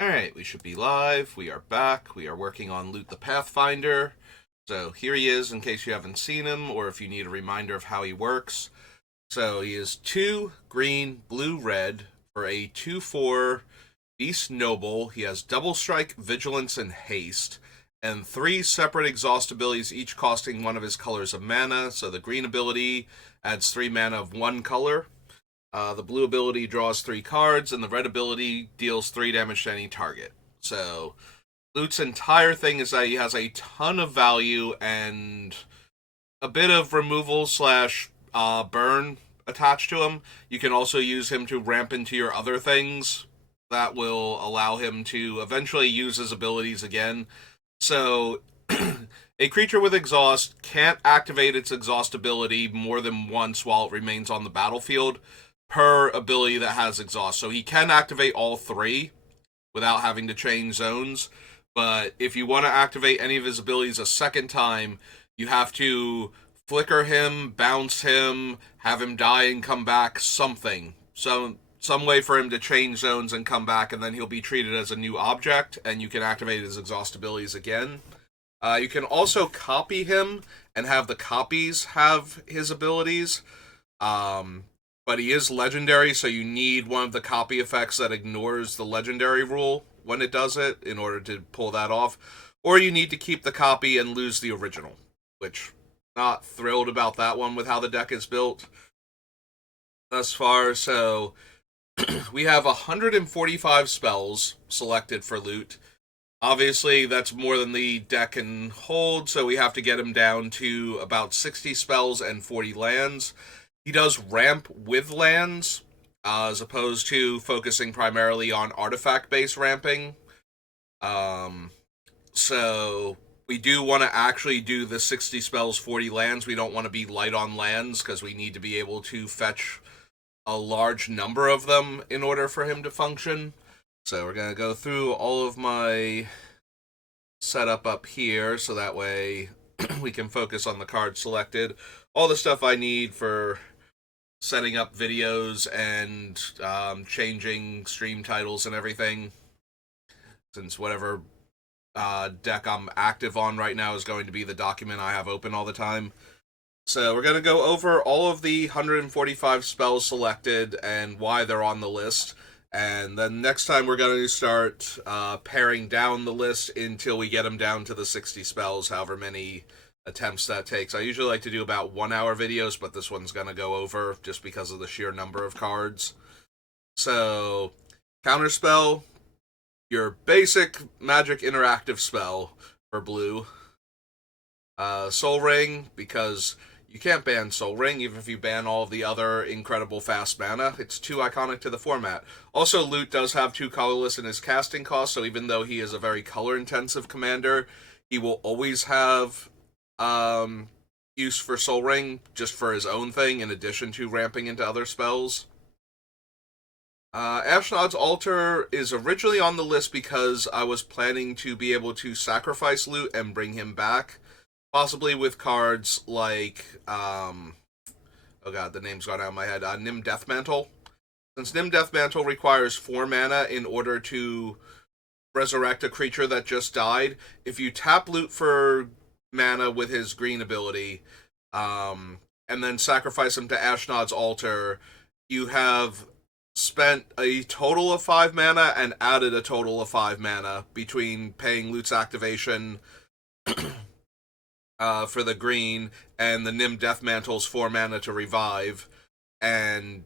Alright, we should be live. We are back. We are working on Loot the Pathfinder. So here he is in case you haven't seen him or if you need a reminder of how he works. So he is 2 green, blue, red for a 2/4 Beast Noble. He has double strike, vigilance, and haste. And 3 separate exhaust abilities, each costing one of his colors of mana. So the green ability adds 3 mana of one color. The blue ability draws 3 cards, and the red ability deals 3 damage to any target. So, Loot's entire thing is that he has a ton of value and a bit of removal slash burn attached to him. You can also use him to ramp into your other things. That will allow him to eventually use his abilities again. So, a creature with exhaust can't activate its exhaust ability more than once while it remains on the battlefield per ability that has exhaust. So he can activate all 3 without having to change zones. But if you want to activate any of his abilities a second time, you have to flicker him, bounce him, have him die and come back, something. So some way for him to change zones and come back, and then he'll be treated as a new object, and you can activate his exhaust abilities again. You can also copy him and have the copies have his abilities. But he is legendary, so you need one of the copy effects that ignores the legendary rule when it does it in order to pull that off. Or you need to keep the copy and lose the original, which not thrilled about that one with how the deck is built thus far. So we have 145 spells selected for Loot. Obviously, that's more than the deck can hold, so we have to get him down to about 60 spells and 40 lands. He does ramp with lands, as opposed to focusing primarily on artifact-based ramping. So we do want to actually do the 60 spells, 40 lands. We don't want to be light on lands, because we need to be able to fetch a large number of them in order for him to function. So we're going to go through all of my setup up here, so that way we can focus on the cards selected. All the stuff I need for setting up videos and changing stream titles and everything, since whatever deck I'm active on right now is going to be the document I have open all the time. So we're going to go over all of the 145 spells selected and why they're on the list. And then next time we're going to start paring down the list until we get them down to the 60 spells, however many attempts that takes. I usually like to do about 1 hour videos, but this one's going to go over just because of the sheer number of cards. So, counterspell, your basic magic interactive spell for blue. Soul Ring, because you can't ban Soul Ring, even if you ban all of the other incredible fast mana. It's too iconic to the format. Also, Loot does have 2 colorless in his casting cost, so even though he is a very color-intensive commander, he will always have use for Soul Ring just for his own thing, in addition to ramping into other spells. Ashnod's Altar is originally on the list because I was planning to be able to sacrifice Loot and bring him back, possibly with cards like, oh god, the name's gone out of my head, Nim Deathmantle. Since Nim Deathmantle requires 4 mana in order to resurrect a creature that just died, if you tap Loot for mana with his green ability, and then sacrifice him to Ashnod's Altar, you have spent a total of 5 mana and added a total of 5 mana between paying Loot's activation for the green and the Nim Deathmantle's 4 mana to revive. And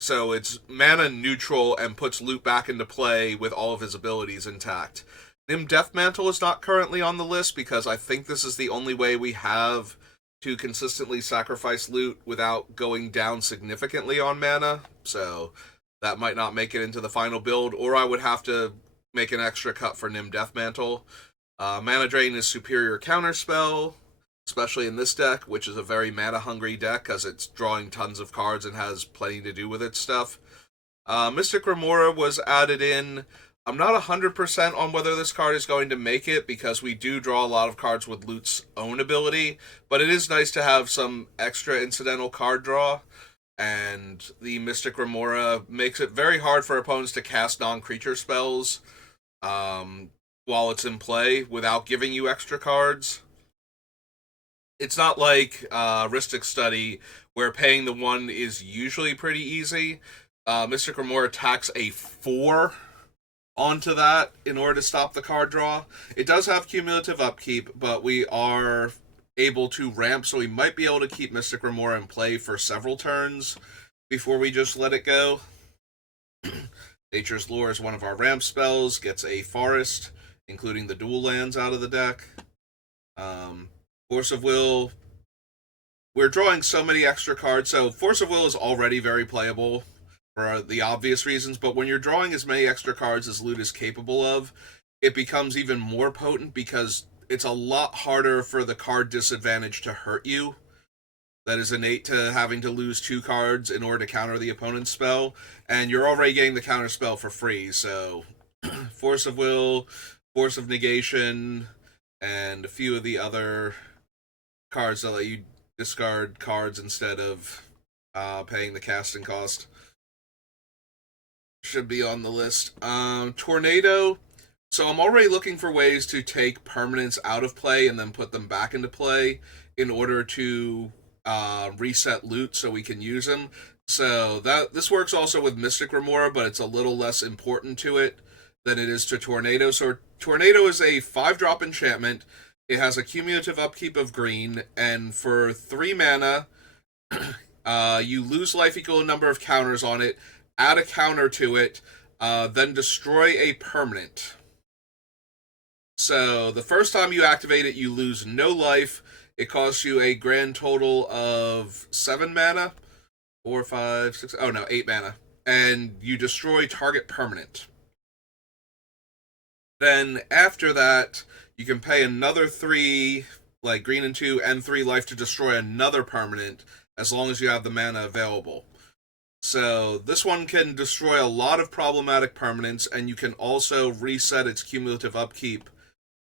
so it's mana neutral and puts Loot back into play with all of his abilities intact. Nim Deathmantle is not currently on the list because I think this is the only way we have to consistently sacrifice Loot without going down significantly on mana. So that might not make it into the final build, or I would have to make an extra cut for Nim Deathmantle. Mana Drain is superior counterspell, especially in this deck, which is a very mana-hungry deck because it's drawing tons of cards and has plenty to do with its stuff. Mystic Remora was added in. I'm not 100% on whether this card is going to make it, because we do draw a lot of cards with Loot's own ability, but it is nice to have some extra incidental card draw, and the Mystic Remora makes it very hard for opponents to cast non-creature spells, um, while it's in play without giving you extra cards. It's not like Rhystic Study, where paying the 1 is usually pretty easy. Mystic Remora attacks a 4 onto that in order to stop the card draw. It does have cumulative upkeep, but we are able to ramp, so we might be able to keep Mystic Remora in play for several turns before we just let it go. Nature's Lure is one of our ramp spells, gets a forest, including the dual lands out of the deck. Force of Will, we're drawing so many extra cards, so Force of Will is already very playable for the obvious reasons, but when you're drawing as many extra cards as Loot is capable of, it becomes even more potent because it's a lot harder for the card disadvantage to hurt you. That is innate to having to lose 2 cards in order to counter the opponent's spell, and you're already getting the counter spell for free, so Force of Will, Force of Negation, and a few of the other cards that let you discard cards instead of paying the casting cost should be on the list. Tornado. So I'm already looking for ways to take permanents out of play and then put them back into play in order to reset loot so we can use them. So that this works also with Mystic Remora, but it's a little less important to it than it is to Tornado. So Tornado is a 5-drop enchantment. It has a cumulative upkeep of green, and for 3 mana, you lose life equal to number of counters on it, add a counter to it, then destroy a permanent. So the first time you activate it, you lose no life. It costs you a grand total of 7 mana. 4, 5, 6, oh no, 8 mana. And you destroy target permanent. Then after that, you can pay another 3, like green and 2, and 3 life to destroy another permanent, as long as you have the mana available. So this one can destroy a lot of problematic permanents, and you can also reset its cumulative upkeep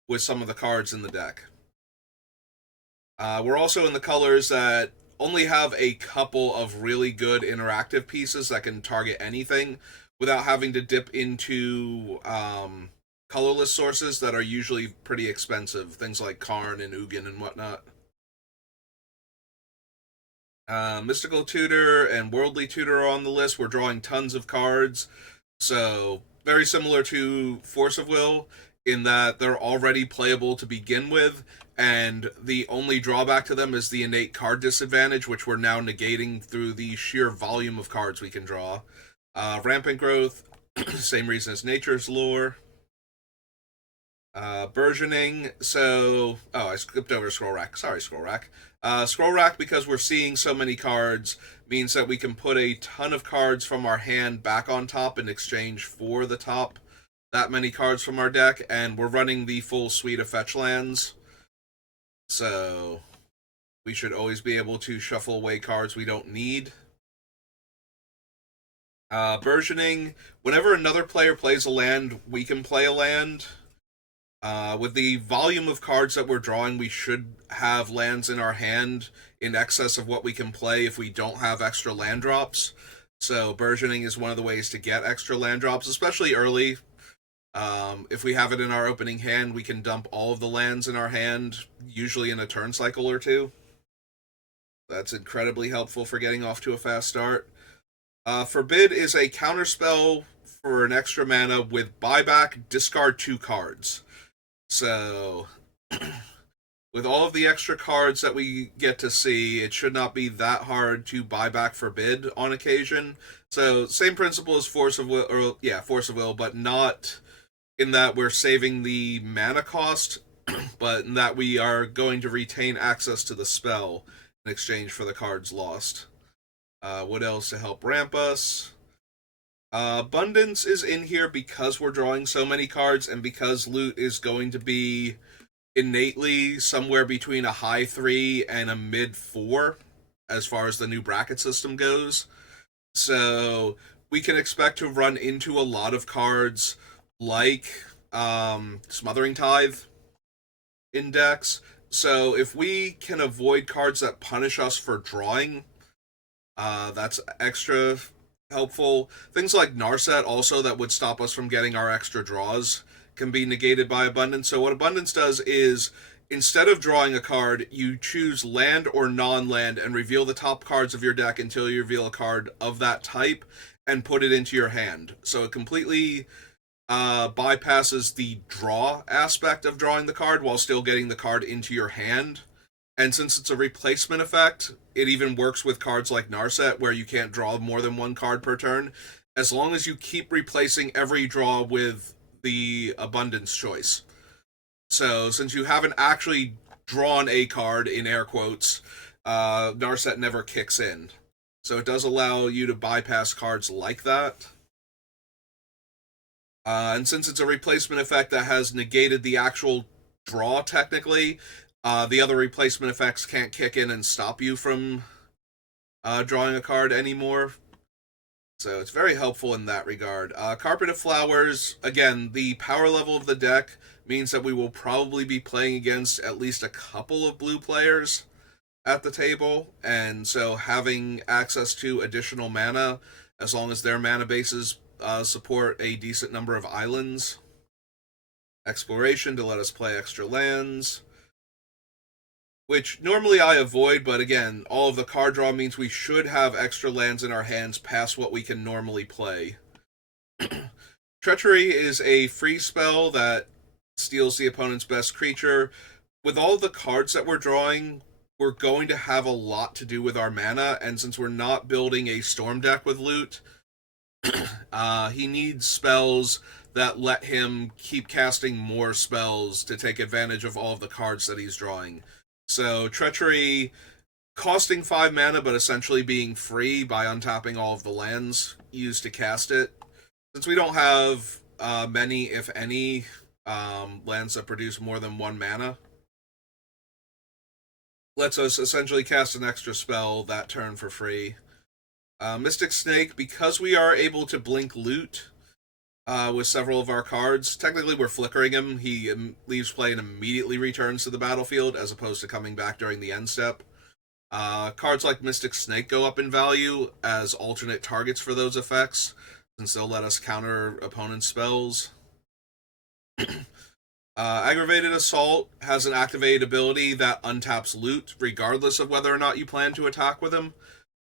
with some of the cards in the deck. We're also in the colors that only have a couple of really good interactive pieces that can target anything without having to dip into colorless sources that are usually pretty expensive. Things like Karn and Ugin and whatnot. Mystical Tutor and Worldly Tutor are on the list. We're drawing tons of cards. So, very similar to Force of Will in that they're already playable to begin with, and the only drawback to them is the innate card disadvantage, which we're now negating through the sheer volume of cards we can draw. Rampant Growth, same reason as Nature's Lure. Burgeoning, so... Oh, I skipped over Scroll Rack. Sorry, Scroll Rack. Scroll Rack, because we're seeing so many cards, means that we can put a ton of cards from our hand back on top in exchange for the top that many cards from our deck, and we're running the full suite of fetch lands. So we should always be able to shuffle away cards we don't need. Burgeoning, whenever another player plays a land, we can play a land. With the volume of cards that we're drawing, we should have lands in our hand in excess of what we can play if we don't have extra land drops. So Burgeoning is one of the ways to get extra land drops, especially early. If we have it in our opening hand, we can dump all of the lands in our hand, usually in a turn cycle or 2. That's incredibly helpful for getting off to a fast start. Forbid is a counterspell for an extra mana with buyback, discard 2 cards. So, with all of the extra cards that we get to see, it should not be that hard to buy back Forbid on occasion. So, same principle as Force of Will, Force of Will, but not in that we're saving the mana cost, but in that we are going to retain access to the spell in exchange for the cards lost. What else to help ramp us? Abundance is in here because we're drawing so many cards and because loot is going to be innately somewhere between a high 3 and a mid 4 as far as the new bracket system goes. So we can expect to run into a lot of cards like Smothering Tithe index. So if we can avoid cards that punish us for drawing, that's extra helpful. Things like Narset also that would stop us from getting our extra draws can be negated by Abundance. So what Abundance does is, instead of drawing a card, you choose land or non-land and reveal the top cards of your deck until you reveal a card of that type and put it into your hand. So it completely bypasses the draw aspect of drawing the card while still getting the card into your hand. And since it's a replacement effect, it even works with cards like Narset, where you can't draw more than one card per turn, as long as you keep replacing every draw with the Abundance choice. So, since you haven't actually drawn a card, in air quotes, Narset never kicks in. So it does allow you to bypass cards like that. And since it's a replacement effect that has negated the actual draw, technically, the other replacement effects can't kick in and stop you from drawing a card anymore. So it's very helpful in that regard. Carpet of Flowers, again, the power level of the deck means that we will probably be playing against at least a couple of blue players at the table, and so having access to additional mana, as long as their mana bases support a decent number of islands. Exploration to let us play extra lands, which normally I avoid, but again, all of the card draw means we should have extra lands in our hands past what we can normally play. Treachery is a free spell that steals the opponent's best creature. With all the cards that we're drawing, we're going to have a lot to do with our mana, and since we're not building a storm deck with loot, he needs spells that let him keep casting more spells to take advantage of all of the cards that he's drawing. So Treachery costing 5 mana, but essentially being free by untapping all of the lands used to cast it. Since we don't have many, if any, lands that produce more than 1 mana, lets us essentially cast an extra spell that turn for free. Mystic Snake, because we are able to blink loot with several of our cards, technically we're flickering him. He leaves play and immediately returns to the battlefield, as opposed to coming back during the end step. Cards like Mystic Snake go up in value as alternate targets for those effects, since they'll let us counter opponent's spells. Aggravated Assault has an activated ability that untaps loot, regardless of whether or not you plan to attack with him.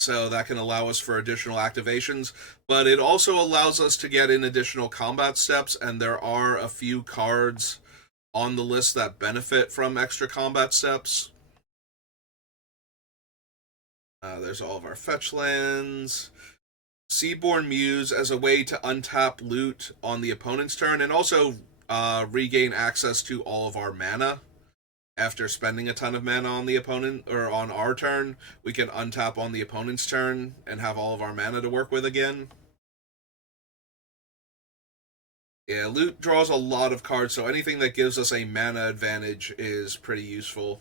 So that can allow us for additional activations, but it also allows us to get in additional combat steps, and there are a few cards on the list that benefit from extra combat steps. There's all of our fetch lands. Seaborn Muse as a way to untap loot on the opponent's turn, and also regain access to all of our mana. After spending a ton of mana on the opponent, or on our turn, we can untap on the opponent's turn and have all of our mana to work with again. Yeah, loot draws a lot of cards, so anything that gives us a mana advantage is pretty useful.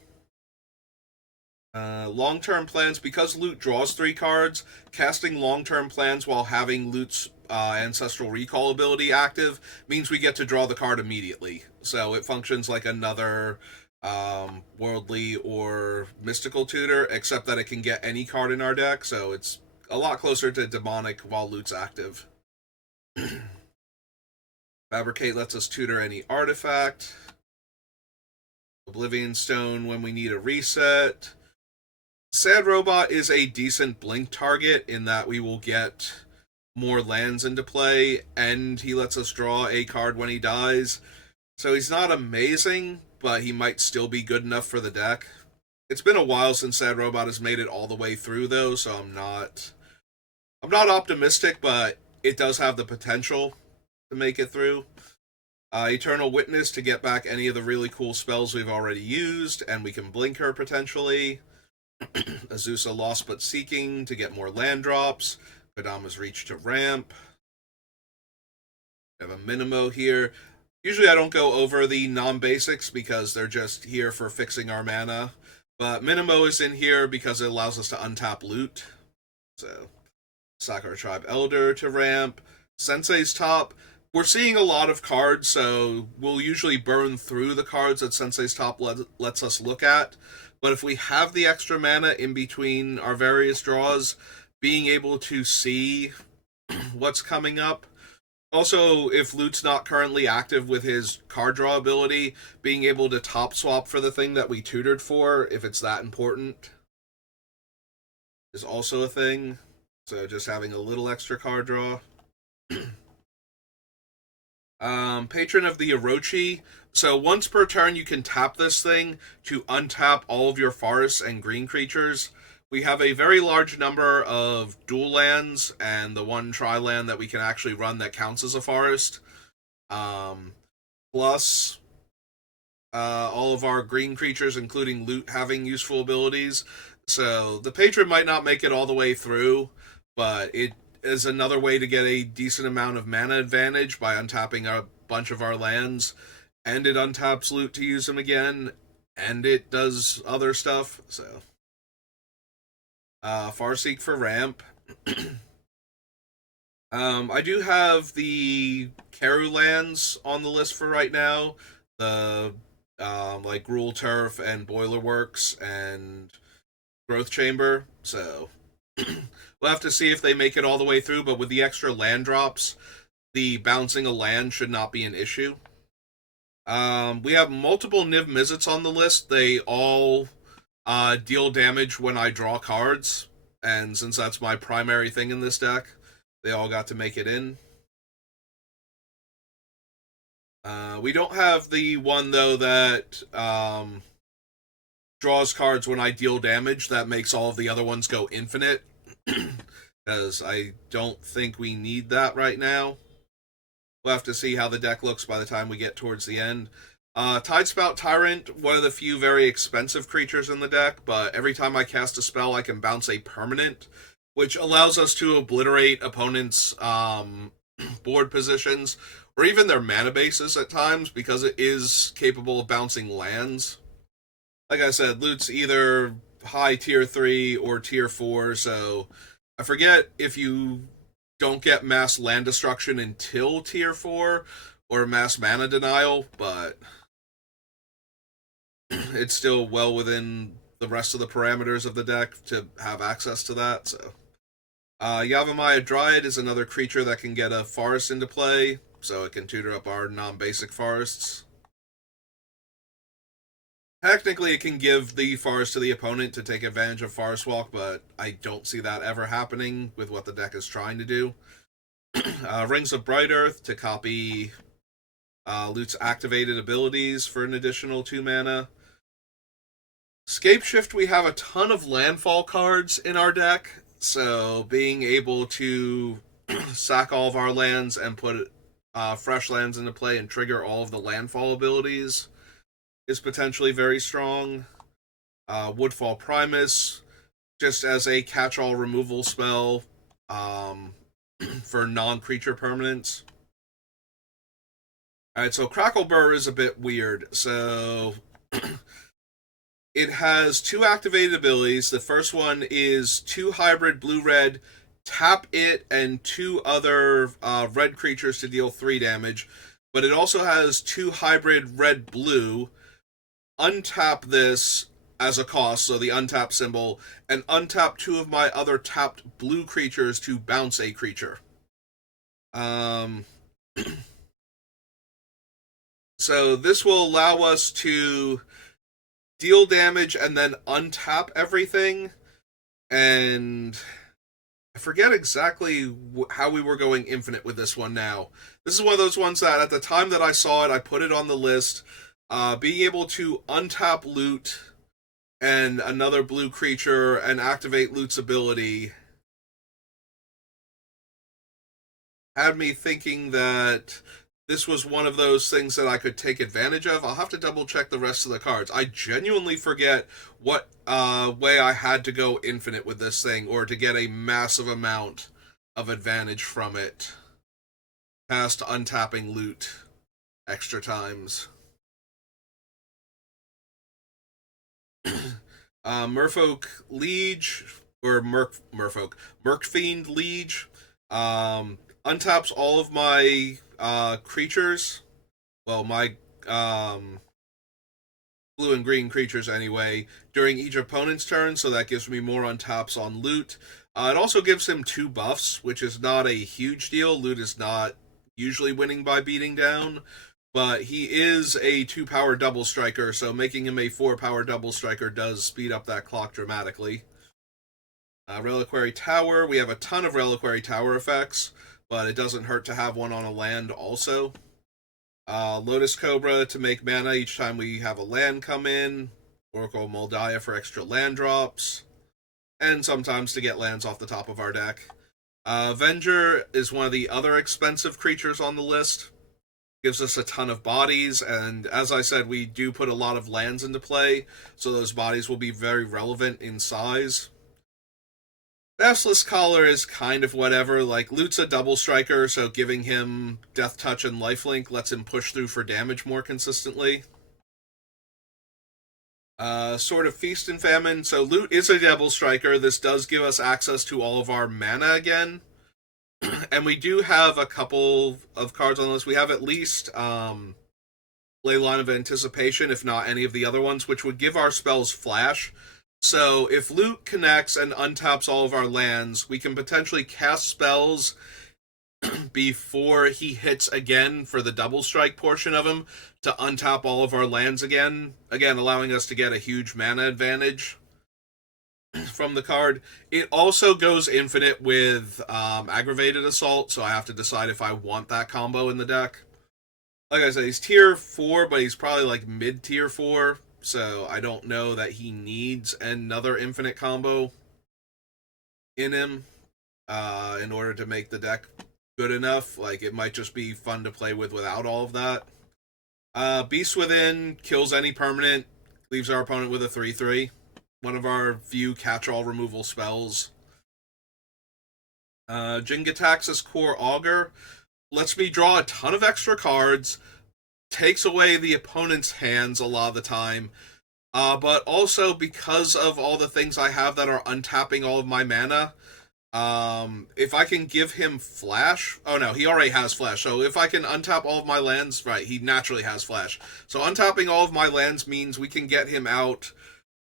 Long-term plans, because loot draws 3 cards, casting long-term plans while having loot's ancestral recall ability active means we get to draw the card immediately. So it functions like another worldly or mystical tutor, except that it can get any card in our deck, so it's a lot closer to demonic while loot's active. Fabricate lets us tutor any artifact. Oblivion Stone when we need a reset. Sad Robot is a decent blink target in that we will get more lands into play, and he lets us draw a card when he dies. So he's not amazing, but he might still be good enough for the deck. It's been a while since Sad Robot has made it all the way through, though, so I'm not optimistic, but it does have the potential to make it through. Eternal Witness to get back any of the really cool spells we've already used, and we can blink her potentially. Azusa Lost But Seeking to get more land drops. Kodama's Reach to ramp. We have a Minimo here. Usually I don't go over the non-basics because they're just here for fixing our mana. But Minimo is in here because it allows us to untap loot. So, Sakura Tribe Elder to ramp. Sensei's Top. We're seeing a lot of cards, so we'll usually burn through the cards that Sensei's Top lets us look at. But if we have the extra mana in between our various draws, being able to see what's coming up Also, if Loot's not currently active with his card draw ability, being able to top swap for the thing that we tutored for, if it's that important, is also a thing. So just having a little extra card draw. Patron of the Orochi. So once per turn, you can tap this thing to untap all of your forests and green creatures. We have a very large number of dual lands, and the one tri land that we can actually run that counts as a forest. Um, Plus, all of our green creatures, including Loot, having useful abilities. So the Patron might not make it all the way through, but it is another way to get a decent amount of mana advantage by untapping a bunch of our lands, and it untaps Loot to use them again, and it does other stuff. So, Farseek for ramp. I do have the Karu lands on the list for right now. The like Rule Turf and Boiler Works and Growth Chamber. So we'll have to see if they make it all the way through. But with the extra land drops, the bouncing a land should not be an issue. We have multiple Niv Mizzets on the list. They all deal damage when I draw cards, and since that's my primary thing in this deck, they all got to make it in. We don't have the one though that draws cards when I deal damage. That makes all of the other ones go infinite, because I don't think we need that right now. We'll have to see how the deck looks by the time we get towards the end. Tidespout Tyrant, one of the few very expensive creatures in the deck, but every time I cast a spell, I can bounce a permanent, which allows us to obliterate opponents' board positions, or even their mana bases at times, because it is capable of bouncing lands. Like I said, Loot's either high tier 3 or tier 4, so I forget if you don't get mass land destruction until tier 4 or mass mana denial, but it's still well within the rest of the parameters of the deck to have access to that. So, Yavimaya Dryad is another creature that can get a forest into play, so it can tutor up our non-basic forests. Technically, it can give the forest to the opponent to take advantage of Forest Walk, but I don't see that ever happening with what the deck is trying to do. Rings of Bright Earth to copy Loot's activated abilities for an additional 2 mana. Scapeshift, we have a ton of landfall cards in our deck, so being able to sack all of our lands and put fresh lands into play and trigger all of the landfall abilities is potentially very strong. Woodfall Primus, just as a catch-all removal spell for non-creature permanents. Alright, so Crackleburr is a bit weird. So it has 2 activated abilities. The first one is 2 hybrid blue-red, tap it and 2 other red creatures to deal 3 damage. But it also has 2 hybrid red-blue. Untap this as a cost, so the untap symbol, and untap 2 of my other tapped blue creatures to bounce a creature. So this will allow us to deal damage and then untap everything, and I forget exactly how we were going infinite with this one now. This is one of those ones that at the time that I saw it, I put it on the list. Being able to untap Loot and another blue creature and activate Loot's ability had me thinking that this was one of those things that I could take advantage of. I'll have to double check the rest of the cards. I genuinely forget what way I had to go infinite with this thing, or to get a massive amount of advantage from it past untapping Loot extra times. Merfolk Liege, or Merkfiend Liege, untaps all of my creatures. Well, my blue and green creatures anyway, during each opponent's turn, so that gives me more untaps on Loot. It also gives him 2 buffs, which is not a huge deal. Loot is not usually winning by beating down, but he is a 2-power double striker, so making him a 4-power double striker does speed up that clock dramatically. Reliquary Tower, we have a ton of Reliquary Tower effects, but it doesn't hurt to have one on a land also. Lotus Cobra to make mana each time we have a land come in. Oracle Moldiah for extra land drops. And sometimes to get lands off the top of our deck. Avenger is one of the other expensive creatures on the list. Gives us a ton of bodies, and as I said, we do put a lot of lands into play, so those bodies will be very relevant in size. Basilisk Collar is kind of whatever. Like, Loot's a double striker, so giving him Death Touch and Lifelink lets him push through for damage more consistently. Sword of Feast and Famine. So Loot is a double striker. This does give us access to all of our mana again. And we do have a couple of cards on this. We have at least Leyline of Anticipation, if not any of the other ones, which would give our spells flash. So if Loot connects and untaps all of our lands, we can potentially cast spells before he hits again for the double strike portion of him to untap all of our lands again, allowing us to get a huge mana advantage from the card. It also goes infinite with Aggravated Assault, so I have to decide if I want that combo in the deck. Like I said, he's tier 4, but he's probably like mid-tier 4, so I don't know that he needs another infinite combo in him in order to make the deck good enough. Like, it might just be fun to play with without all of that. Beast Within kills any permanent, leaves our opponent with a 3/3. One of our few catch-all removal spells. Jin-Gitaxias Core Augur lets me draw a ton of extra cards, takes away the opponent's hands a lot of the time, but also because of all the things I have that are untapping all of my mana, if I can give him Flash... Oh no, he already has Flash, so if I can untap all of my lands... Right, he naturally has Flash. So untapping all of my lands means we can get him out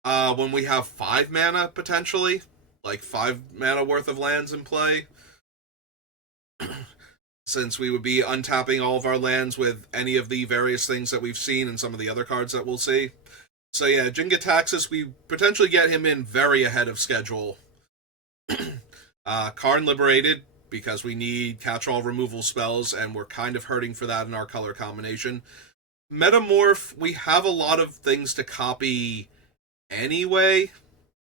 when we have 5 mana, potentially. Like 5 mana worth of lands in play. Since we would be untapping all of our lands with any of the various things that we've seen and some of the other cards that we'll see. So yeah, Jin-Gitaxias, we potentially get him in very ahead of schedule. Karn Liberated, because we need catch-all removal spells, and we're kind of hurting for that in our color combination. Metamorph, we have a lot of things to copy anyway,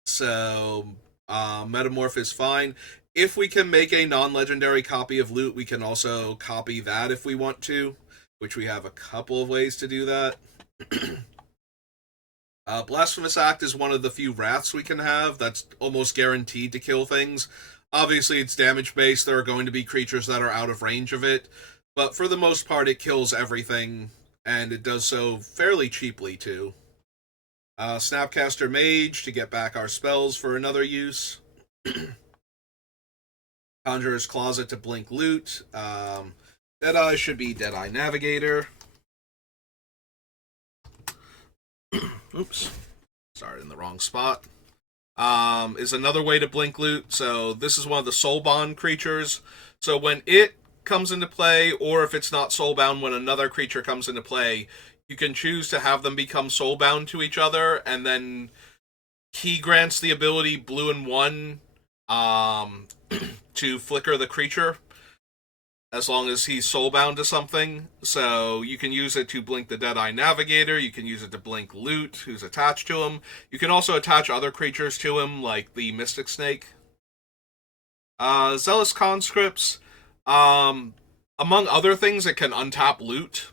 so Metamorph is fine. If we can make a non-legendary copy of Loot, we can also copy that if we want to, which we have a couple of ways to do that. Blasphemous Act is one of the few wraths we can have that's almost guaranteed to kill things. Obviously, it's damage-based. There are going to be creatures that are out of range of it, but for the most part, it kills everything, and it does so fairly cheaply, too. Snapcaster Mage to get back our spells for another use. Conjurer's Closet to blink Loot. Deadeye should be Deadeye Navigator. Oops. Started in the wrong spot. Is another way to blink Loot. So this is one of the Soulbound creatures. So when it comes into play, or if it's not Soulbound, when another creature comes into play, you can choose to have them become Soulbound to each other, and then he grants the ability blue and 1 to flicker the creature as long as he's soulbound to something. So you can use it to blink the Deadeye Navigator, you can use it to blink Loot, who's attached to him. You can also attach other creatures to him, like the Mystic Snake. Zealous Conscripts, among other things, it can untap Loot.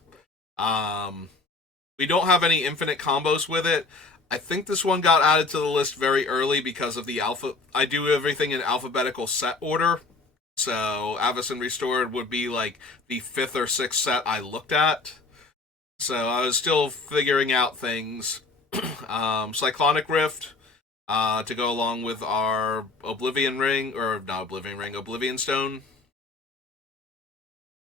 We don't have any infinite combos with it. I think this one got added to the list very early because of the alpha. I do everything in alphabetical set order. So Avacyn Restored would be like the 5th or 6th set I looked at. So I was still figuring out things. Cyclonic Rift to go along with our Oblivion Ring, or not Oblivion Ring, Oblivion Stone.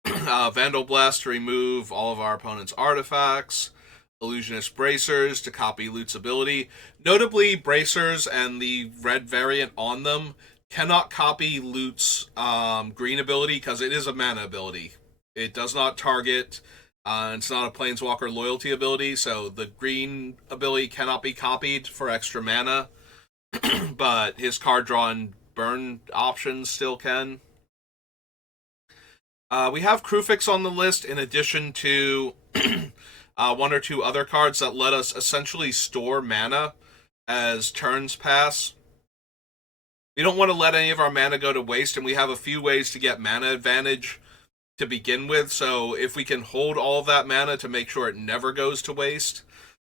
Vandal Blast to remove all of our opponent's artifacts. Illusionist Bracers to copy Loot's ability. Notably, Bracers and the red variant on them cannot copy Loot's green ability because it is a mana ability. It does not target. It's not a Planeswalker loyalty ability, so the green ability cannot be copied for extra mana, but his card draw and burn options still can. We have Krufix on the list in addition to one or two other cards that let us essentially store mana as turns pass. We don't want to let any of our mana go to waste, and we have a few ways to get mana advantage to begin with. So if we can hold all of that mana to make sure it never goes to waste,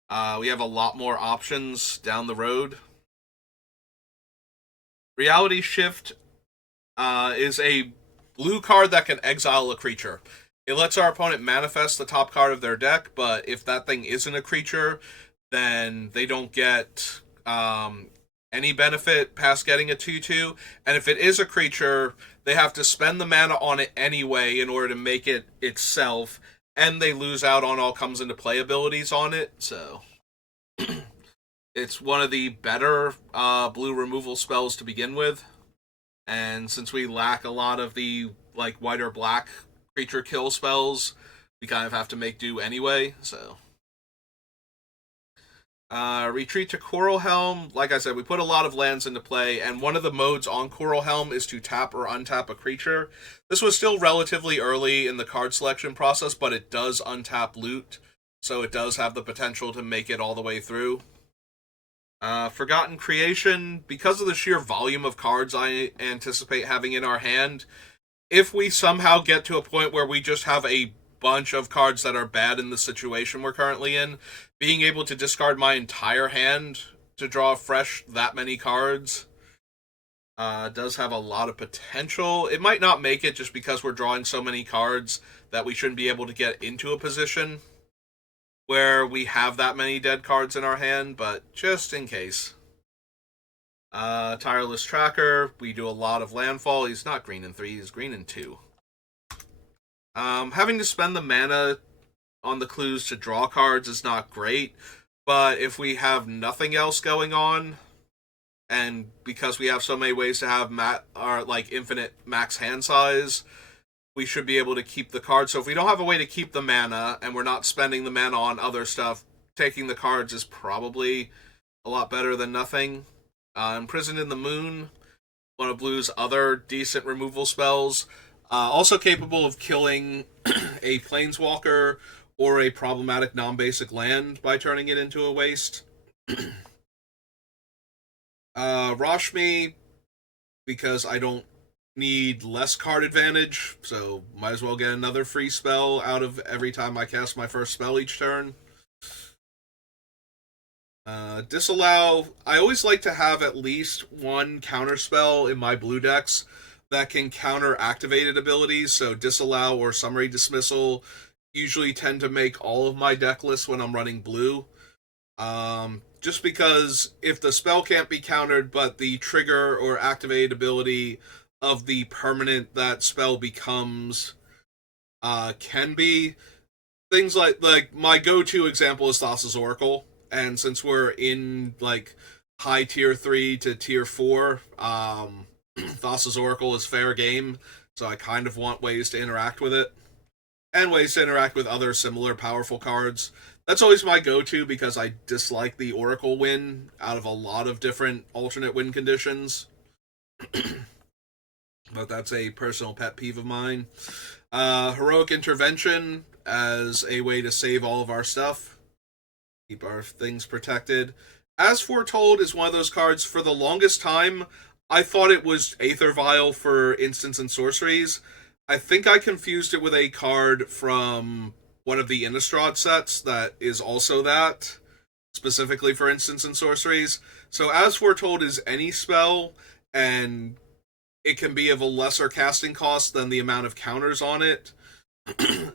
we have a lot more options down the road. Reality Shift is a blue card that can exile a creature. It lets our opponent manifest the top card of their deck, but if that thing isn't a creature, then they don't get any benefit past getting a 2/2. And if it is a creature, they have to spend the mana on it anyway in order to make it itself, and they lose out on all comes into play abilities on it. So it's one of the better blue removal spells to begin with. And since we lack a lot of the like white or black creature kill spells, we kind of have to make do anyway. So retreat to Coral Helm. Like I said, we put a lot of lands into play, and one of the modes on Coral Helm is to tap or untap a creature. This was still relatively early in the card selection process, but it does untap loot, so it does have the potential to make it all the way through. Forgotten Creation, because of the sheer volume of cards I anticipate having in our hand, if we somehow get to a point where we just have a bunch of cards that are bad in the situation we're currently in, being able to discard my entire hand to draw fresh that many cards does have a lot of potential. It might not make it just because we're drawing so many cards that we shouldn't be able to get into a position where we have that many dead cards in our hand, but just in case. Tireless Tracker, we do a lot of landfall. He's not green in 3, he's green in 2. Having to spend the mana on the clues to draw cards is not great, but if we have nothing else going on, and because we have so many ways to have our like infinite max hand size, we should be able to keep the cards. So if we don't have a way to keep the mana, and we're not spending the mana on other stuff, taking the cards is probably a lot better than nothing. Imprisoned in the Moon, one of Blue's other decent removal spells. Also capable of killing a Planeswalker or a problematic non-basic land by turning it into a waste. Rashmi, because I don't need less card advantage, so might as well get another free spell out of every time I cast my first spell each turn. Disallow, I always like to have at least one counter spell in my blue decks that can counter activated abilities, so Disallow or Summary Dismissal usually tend to make all of my deck lists when I'm running blue. Just because if the spell can't be countered, but the trigger or activated ability of the permanent that spell becomes can be. Things like my go-to example is Thassa's Oracle, and since we're in like high tier 3 to tier 4, Thassa's Oracle is fair game, so I kind of want ways to interact with it and ways to interact with other similar powerful cards. That's always my go-to because I dislike the Oracle win out of a lot of different alternate win conditions. But that's a personal pet peeve of mine. Heroic Intervention as a way to save all of our stuff, keep our things protected. As Foretold is one of those cards. For the longest time, I thought it was Aether Vial for instants and sorceries. I think I confused it with a card from one of the Innistrad sets that is also that, specifically for instants and sorceries. So As Foretold is any spell, and it can be of a lesser casting cost than the amount of counters on it.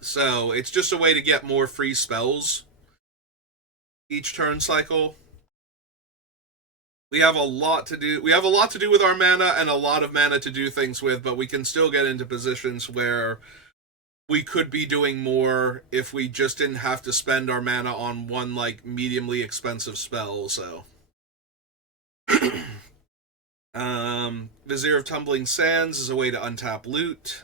So it's just a way to get more free spells each turn cycle. We have a lot to do. We have a lot to do with our mana and a lot of mana to do things with, but we can still get into positions where we could be doing more if we just didn't have to spend our mana on one like mediumly expensive spell. So Vizier of Tumbling Sands is a way to untap loot.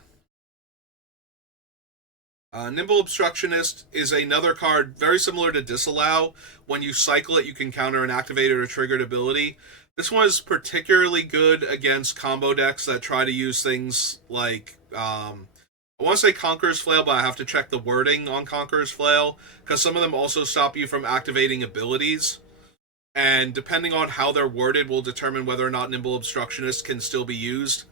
Nimble Obstructionist is another card very similar to Disallow. When you cycle it, you can counter an activated or triggered ability. This one is particularly good against combo decks that try to use things like I want to say Conqueror's Flail, but I have to check the wording on Conqueror's Flail because some of them also stop you from activating abilities. And depending on how they're worded, will determine whether or not Nimble Obstructionist can still be used.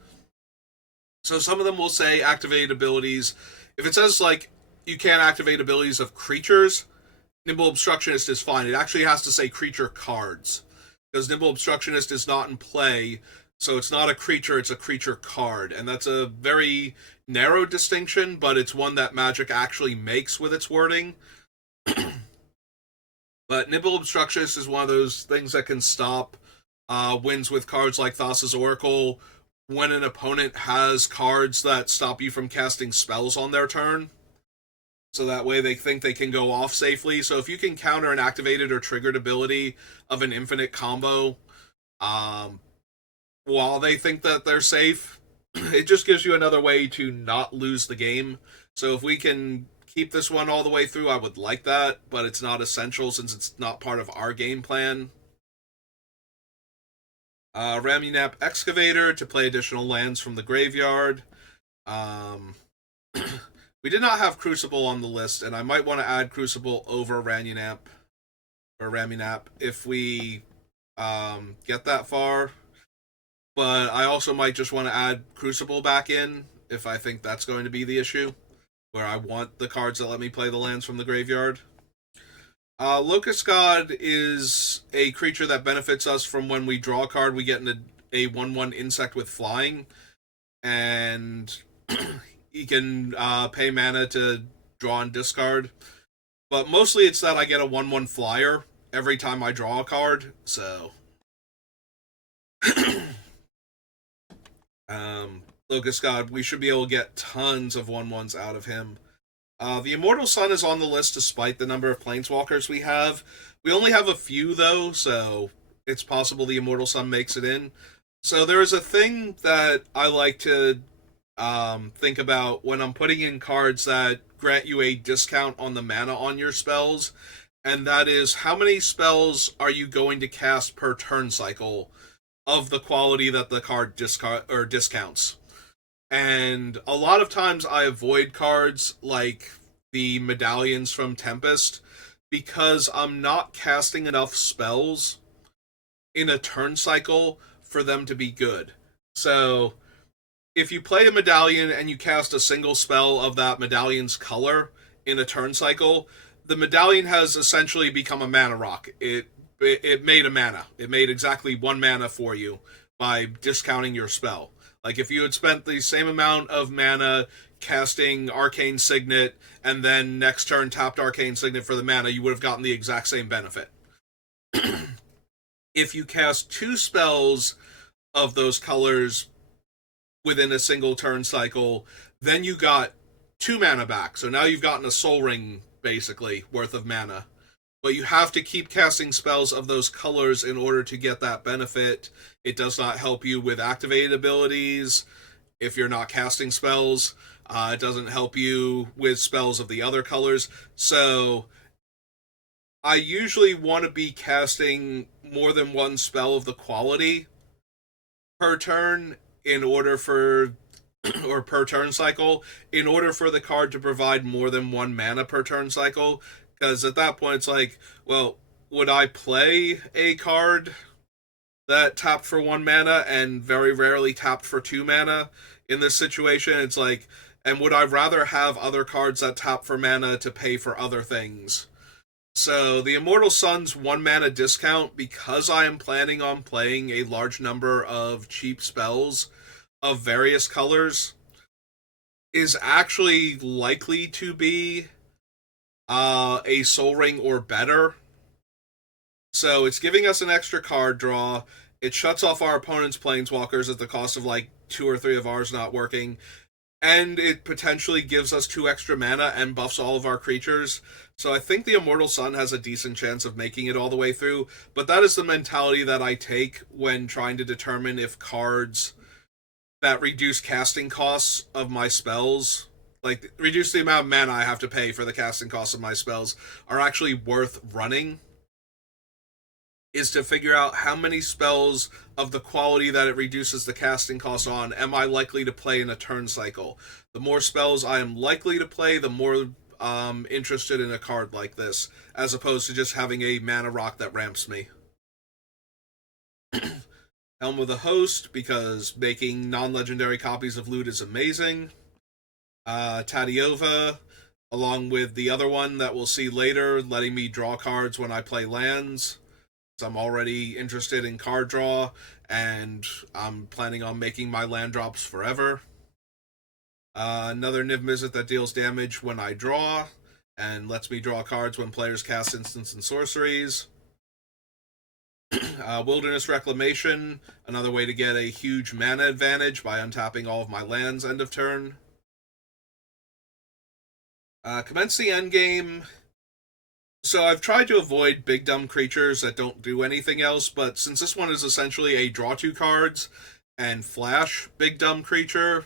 So some of them will say activate abilities. If it says like you can't activate abilities of creatures, Nimble Obstructionist is fine. It actually has to say creature cards because Nimble Obstructionist is not in play, so it's not a creature, it's a creature card, and that's a very narrow distinction, but it's one that Magic actually makes with its wording. But Nimble Obstructionist is one of those things that can stop wins with cards like Thassa's Oracle when an opponent has cards that stop you from casting spells on their turn. So that way they think they can go off safely. So if you can counter an activated or triggered ability of an infinite combo, while they think that they're safe, it just gives you another way to not lose the game. So if we can keep this one all the way through, I would like that, but it's not essential since it's not part of our game plan. Ramunap Excavator to play additional lands from the graveyard. We did not have Crucible on the list, and I might want to add Crucible over Ramunap if we get that far. But I also might just want to add Crucible back in if I think that's going to be the issue, where I want the cards that let me play the lands from the graveyard. Locust God is a creature that benefits us from when we draw a card, we get a 1/1 insect with flying, and he can pay mana to draw and discard. But mostly it's that I get a 1/1 flyer every time I draw a card, so Locust God, we should be able to get tons of 1/1s out of him. The Immortal Sun is on the list despite the number of Planeswalkers we have. We only have a few, though, so it's possible the Immortal Sun makes it in. So there is a thing that I like to think about when I'm putting in cards that grant you a discount on the mana on your spells, and that is how many spells are you going to cast per turn cycle of the quality that the card discounts. And a lot of times I avoid cards like the medallions from Tempest because I'm not casting enough spells in a turn cycle for them to be good. So if you play a medallion and you cast a single spell of that medallion's color in a turn cycle, the medallion has essentially become a mana rock. It made a mana. It made exactly 1 mana for you by discounting your spell. Like, if you had spent the same amount of mana casting Arcane Signet, and then next turn tapped Arcane Signet for the mana, you would have gotten the exact same benefit. If you cast 2 spells of those colors within a single turn cycle, then you got 2 mana back. So now you've gotten a Soul Ring, basically, worth of mana. But you have to keep casting spells of those colors in order to get that benefit. It does not help you with activated abilities if you're not casting spells. It doesn't help you with spells of the other colors. So I usually want to be casting more than 1 spell of the quality per turn in order for, or per turn cycle, in order for the card to provide more than 1 mana per turn cycle. Because at that point, it's like, well, would I play a card that tapped for 1 mana and very rarely tapped for 2 mana in this situation? It's like, and would I rather have other cards that tap for mana to pay for other things? So the Immortal Sun's 1 mana discount, because I am planning on playing a large number of cheap spells of various colors, is actually likely to be a Soul Ring or better. So it's giving us an extra card draw. It shuts off our opponent's Planeswalkers at the cost of like 2 or 3 of ours not working. And it potentially gives us 2 extra mana and buffs all of our creatures. So I think the Immortal Sun has a decent chance of making it all the way through. But that is the mentality that I take when trying to determine if cards that reduce casting costs of my spells like reduce the amount of mana I have to pay for the casting cost of my spells, are actually worth running, is to figure out how many spells of the quality that it reduces the casting cost on am I likely to play in a turn cycle. The more spells I am likely to play, the more interested in a card like this, as opposed to just having a mana rock that ramps me. Helm of the Host, because making non-legendary copies of loot is amazing. Tadiova, along with the other one that we'll see later, letting me draw cards when I play lands. So I'm already interested in card draw, and I'm planning on making my land drops forever. Another Niv Mizzet that deals damage when I draw, and lets me draw cards when players cast instants and sorceries. Wilderness Reclamation, another way to get a huge mana advantage by untapping all of my lands end of turn. Commence the endgame. So I've tried to avoid big dumb creatures that don't do anything else, but since this one is essentially a draw 2 cards and flash big dumb creature,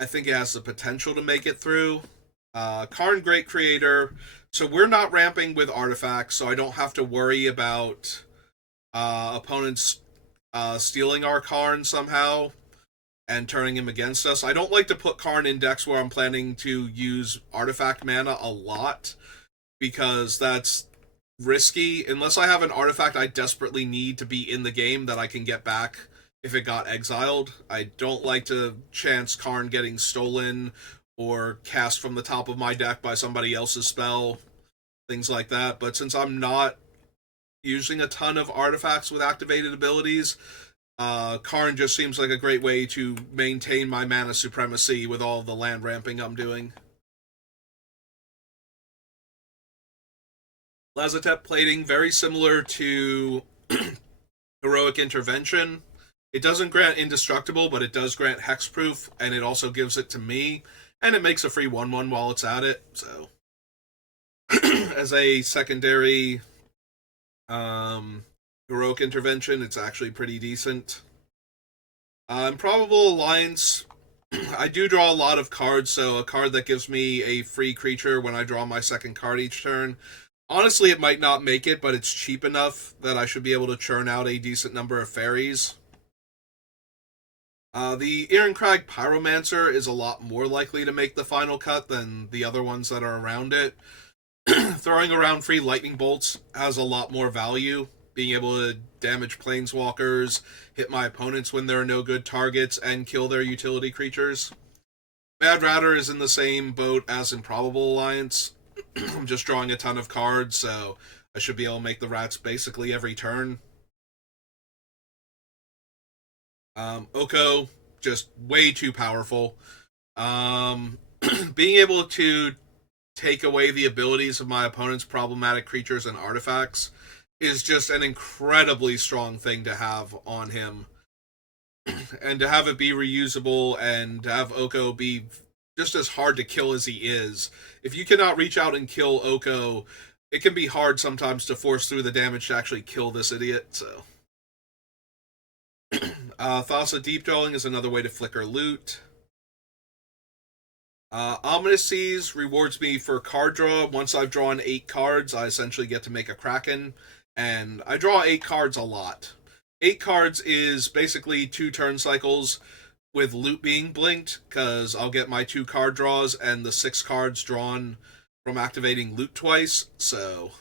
I think it has the potential to make it through. Karn Great Creator. So we're not ramping with artifacts, so I don't have to worry about opponents stealing our Karn somehow and turning him against us. I don't like to put Karn in decks where I'm planning to use artifact mana a lot, because that's risky. Unless I have an artifact I desperately need to be in the game that I can get back if it got exiled, I don't like to chance Karn getting stolen or cast from the top of my deck by somebody else's spell, things like that. But since I'm not using a ton of artifacts with activated abilities, Karn just seems like a great way to maintain my mana supremacy with all the land ramping I'm doing. Lazotep plating, very similar to Heroic Intervention. It doesn't grant Indestructible, but it does grant Hexproof, and it also gives it to me, and it makes a free 1/1 while it's at it, so as a secondary Heroic Intervention, it's actually pretty decent. Improbable Alliance, I do draw a lot of cards, so a card that gives me a free creature when I draw my second card each turn. Honestly, it might not make it, but it's cheap enough that I should be able to churn out a decent number of fairies. The Irencrag Pyromancer is a lot more likely to make the final cut than the other ones that are around it. Throwing around free lightning bolts has a lot more value. Being able to damage planeswalkers, hit my opponents when there are no good targets, and kill their utility creatures. Mad Router is in the same boat as Improbable Alliance. I'm just drawing a ton of cards, so I should be able to make the rats basically every turn. Oko, just way too powerful. Being able to take away the abilities of my opponent's problematic creatures and artifacts is just an incredibly strong thing to have on him. And to have it be reusable and to have Oko be just as hard to kill as he is. If you cannot reach out and kill Oko, it can be hard sometimes to force through the damage to actually kill this idiot, so. Thassa Deep Dwelling is another way to flicker loot. Ominous Seas rewards me for card draw. Once I've drawn 8 cards, I essentially get to make a Kraken, and I draw 8 cards a lot. 8 cards is basically 2 turn cycles with loot being blinked, because I'll get my 2 card draws and the 6 cards drawn from activating loot twice, so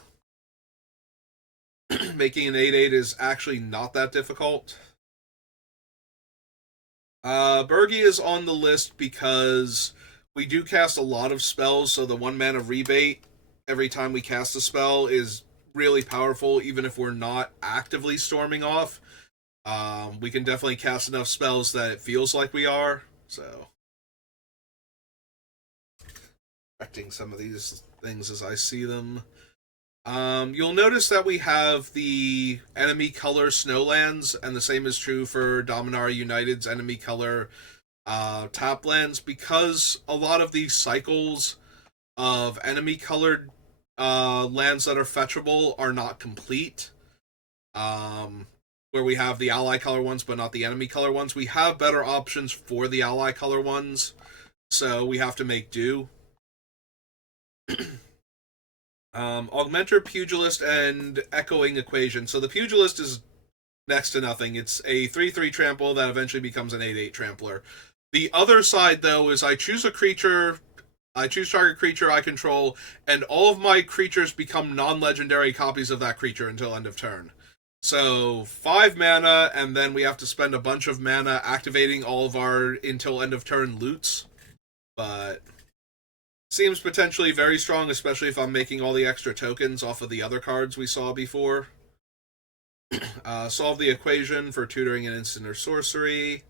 making an 8/8 is actually not that difficult. Bergie is on the list because we do cast a lot of spells, so the 1 mana rebate every time we cast a spell is really powerful, even if we're not actively storming off. We can definitely cast enough spells that it feels like we are, so. Correcting some of these things as I see them. You'll notice that we have the enemy color Snowlands, and the same is true for Dominaria United's enemy color Taplands, because a lot of these cycles of enemy colored lands that are fetchable are not complete. Where we have the ally color ones but not the enemy color ones. We have better options for the ally color ones, so we have to make do. Augmenter, Pugilist, and Echoing Equation. So the Pugilist is next to nothing. It's a 3/3 trample that eventually becomes an 8/8 trampler. The other side, though, is I choose a creature, I choose target creature I control, and all of my creatures become non-legendary copies of that creature until end of turn. So 5 mana, and then we have to spend a bunch of mana activating all of our until end of turn loots. But seems potentially very strong, especially if I'm making all the extra tokens off of the other cards we saw before. Solve the equation for tutoring an instant or sorcery.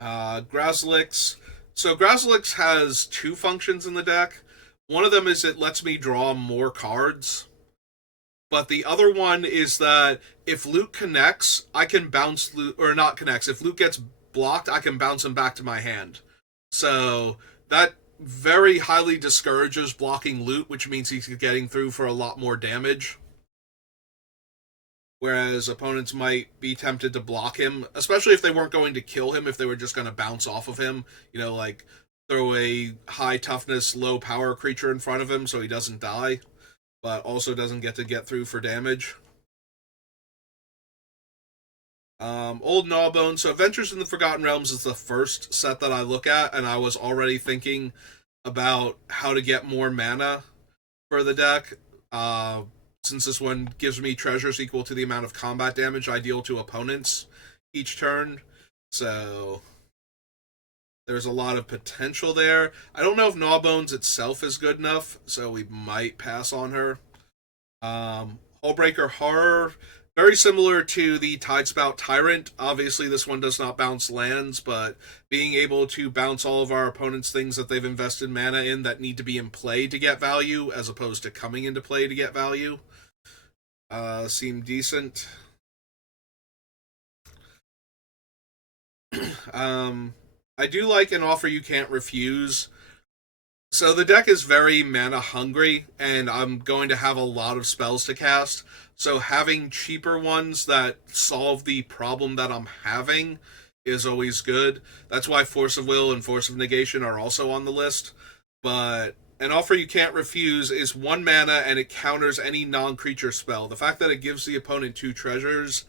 Grazilix. So Grazilix has 2 functions in the deck. One of them is it lets me draw more cards. But the other one is that if loot connects, I can bounce loot, or not connects. If loot gets blocked, I can bounce him back to my hand. So that very highly discourages blocking loot, which means he's getting through for a lot more damage. Whereas opponents might be tempted to block him, especially if they weren't going to kill him, if they were just going to bounce off of him. You know, like throw a high toughness, low power creature in front of him so he doesn't die, but also doesn't get through for damage. Old Gnawbone. So Adventures in the Forgotten Realms is the first set that I look at, and I was already thinking about how to get more mana for the deck. Since this one gives me treasures equal to the amount of combat damage I deal to opponents each turn. So there's a lot of potential there. I don't know if Gnawbones itself is good enough, so we might pass on her. Hullbreaker Horror, very similar to the Tidespout Tyrant. Obviously, this one does not bounce lands, but being able to bounce all of our opponents' things that they've invested mana in that need to be in play to get value, as opposed to coming into play to get value, seem decent. I do like an offer you can't refuse. So the deck is very mana hungry, and I'm going to have a lot of spells to cast. So having cheaper ones that solve the problem that I'm having is always good. That's why Force of Will and Force of Negation are also on the list. But an offer you can't refuse is 1 mana, and it counters any non-creature spell. The fact that it gives the opponent 2 treasures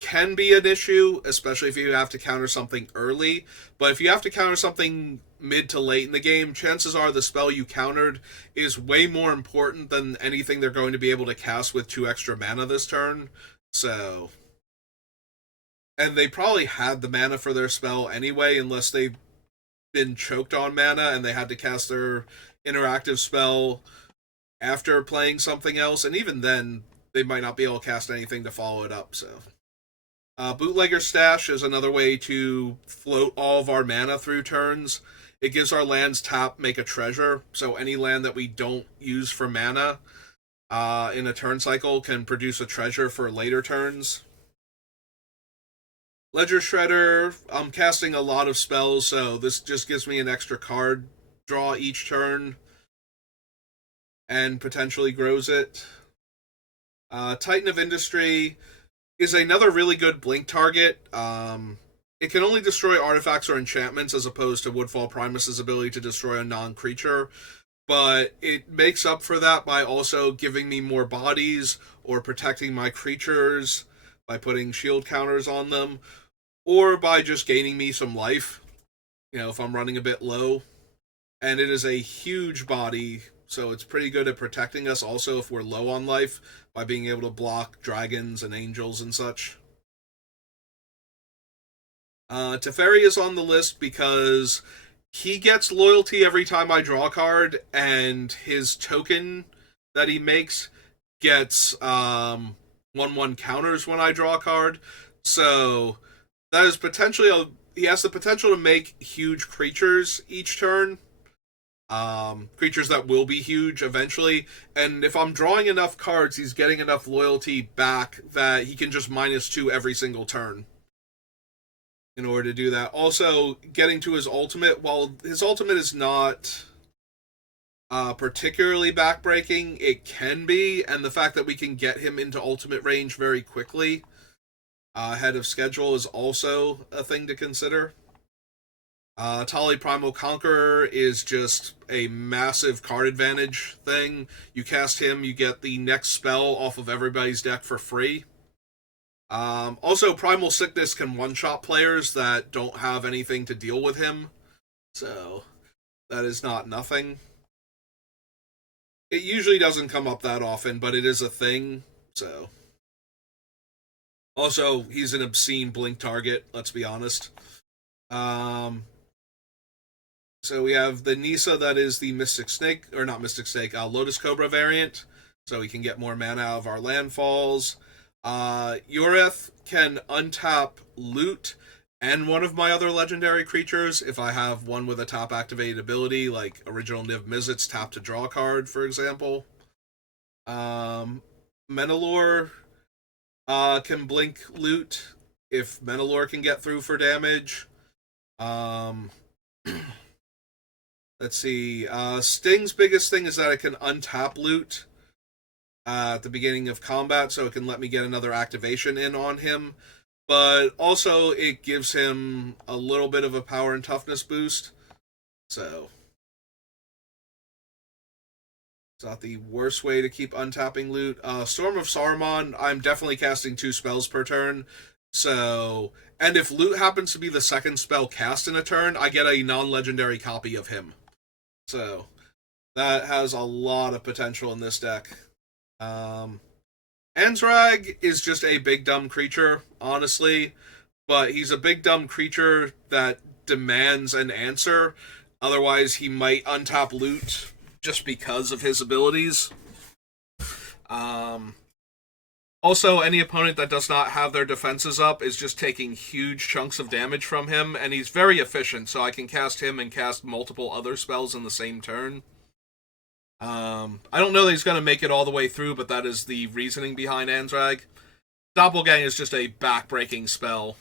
can be an issue, especially if you have to counter something early. But if you have to counter something mid to late in the game, chances are the spell you countered is way more important than anything they're going to be able to cast with 2 extra mana this turn. So, and they probably had the mana for their spell anyway, unless they've been choked on mana and they had to cast their interactive spell after playing something else. And even then, they might not be able to cast anything to follow it up. So Bootlegger Stash is another way to float all of our mana through turns. It gives our lands tap, make a treasure, so any land that we don't use for mana in a turn cycle can produce a treasure for later turns. Ledger Shredder, I'm casting a lot of spells, so this just gives me an extra card draw each turn and potentially grows it. Titan of Industry is another really good blink target. It can only destroy artifacts or enchantments as opposed to Woodfall Primus' ability to destroy a non-creature, but it makes up for that by also giving me more bodies or protecting my creatures by putting shield counters on them, or by just gaining me some life, you know, if I'm running a bit low. And it is a huge body, so it's pretty good at protecting us also if we're low on life, by being able to block dragons and angels and such. Teferi is on the list because he gets loyalty every time I draw a card, and his token that he makes gets 1/1 counters when I draw a card. So that is potentially he has the potential to make huge creatures each turn. Creatures that will be huge eventually, and if I'm drawing enough cards, he's getting enough loyalty back that he can just -2 every single turn in order to do that. Also, getting to his ultimate, while his ultimate is not particularly backbreaking, it can be, and the fact that we can get him into ultimate range very quickly ahead of schedule is also a thing to consider. Tali Primal Conqueror is just a massive card advantage thing. You cast him, you get the next spell off of everybody's deck for free. Also, Primal Sickness can one-shot players that don't have anything to deal with him. So, that is not nothing. It usually doesn't come up that often, but it is a thing, so. Also, he's an obscene blink target, let's be honest. Um, so we have the Nisa that is the Mystic Snake, or not Mystic Snake, Lotus Cobra variant, so we can get more mana out of our landfalls. Yoreth can untap Loot and one of my other legendary creatures if I have one with a top activated ability, like original Niv Mizzet's tap to draw card, for example. Menelor can blink Loot if Menelor can get through for damage. Let's see. Sting's biggest thing is that it can untap Loot at the beginning of combat, so it can let me get another activation in on him. But also, it gives him a little bit of a power and toughness boost. So, it's not the worst way to keep untapping Loot. Storm of Saruman, I'm definitely casting 2 spells per turn. So, and if Loot happens to be the second spell cast in a turn, I get a non-legendary copy of him. So, that has a lot of potential in this deck. Anzrag is just a big dumb creature, honestly, but he's a big dumb creature that demands an answer. Otherwise, he might untap Loot just because of his abilities. Also, any opponent that does not have their defenses up is just taking huge chunks of damage from him, and he's very efficient, so I can cast him and cast multiple other spells in the same turn. I don't know that he's going to make it all the way through, but that is the reasoning behind Anzrag. Doppelgang is just a back-breaking spell.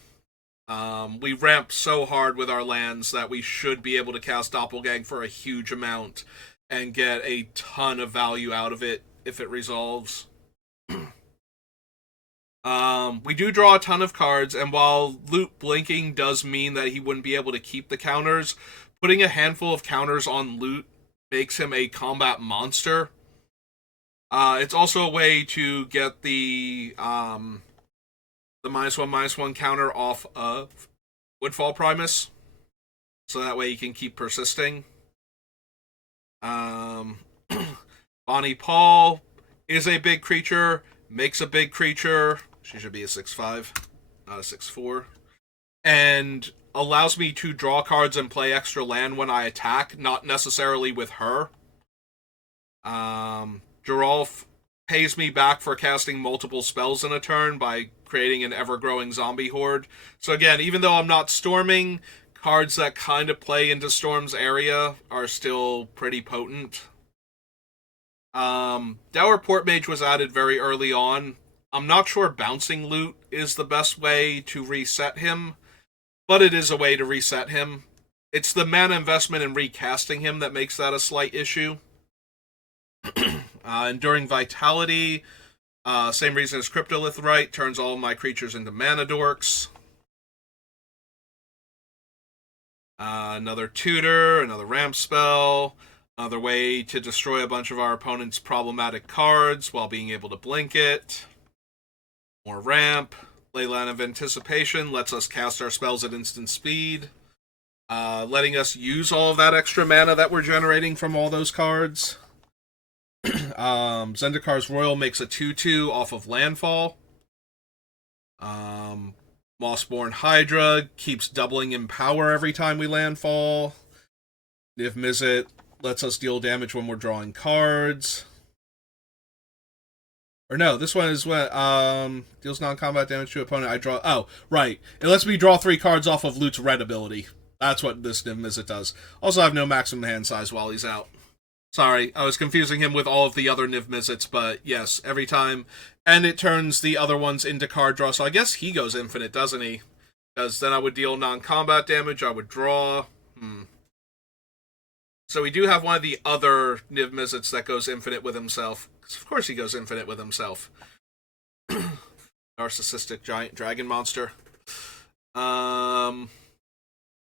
We ramp so hard with our lands that we should be able to cast Doppelgang for a huge amount and get a ton of value out of it if it resolves. We do draw a ton of cards, and while Loot blinking does mean that he wouldn't be able to keep the counters, putting a handful of counters on Loot makes him a combat monster. It's also a way to get the -1/-1 counter off of Woodfall Primus, so that way he can keep persisting. Bonnie Paul is a big creature, makes a big creature. She should be a 6/5, not a 6/4, and allows me to draw cards and play extra land when I attack, not necessarily with her. Geralf pays me back for casting multiple spells in a turn by creating an ever-growing zombie horde. So again, even though I'm not storming, cards that kind of play into Storm's area are still pretty potent. Dour Portmage was added very early on. I'm not sure bouncing Loot is the best way to reset him, but it is a way to reset him. It's the mana investment in recasting him that makes that a slight issue. Enduring Vitality, same reason as Cryptolith Right, turns all of my creatures into mana dorks. Another tutor, another ramp spell, another way to destroy a bunch of our opponent's problematic cards while being able to blink it. More ramp. Leyline of Anticipation lets us cast our spells at instant speed, letting us use all of that extra mana that we're generating from all those cards. Zendikar's Royal makes a 2/2 off of landfall. Mossborn Hydra keeps doubling in power every time we landfall. Niv Mizzet lets us deal damage when we're drawing cards. Or no, this one is when deals non-combat damage to opponent. I draw. Oh, right. It lets me draw 3 cards off of Loot's red ability. That's what this Niv Mizzet does. Also, I have no maximum hand size while he's out. Sorry, I was confusing him with all of the other Niv Mizzets, but yes, every time. And it turns the other ones into card draw, so I guess he goes infinite, doesn't he? Because then I would deal non-combat damage, I would draw. So we do have one of the other Niv Mizzets that goes infinite with himself. Of course he goes infinite with himself. Narcissistic giant dragon monster.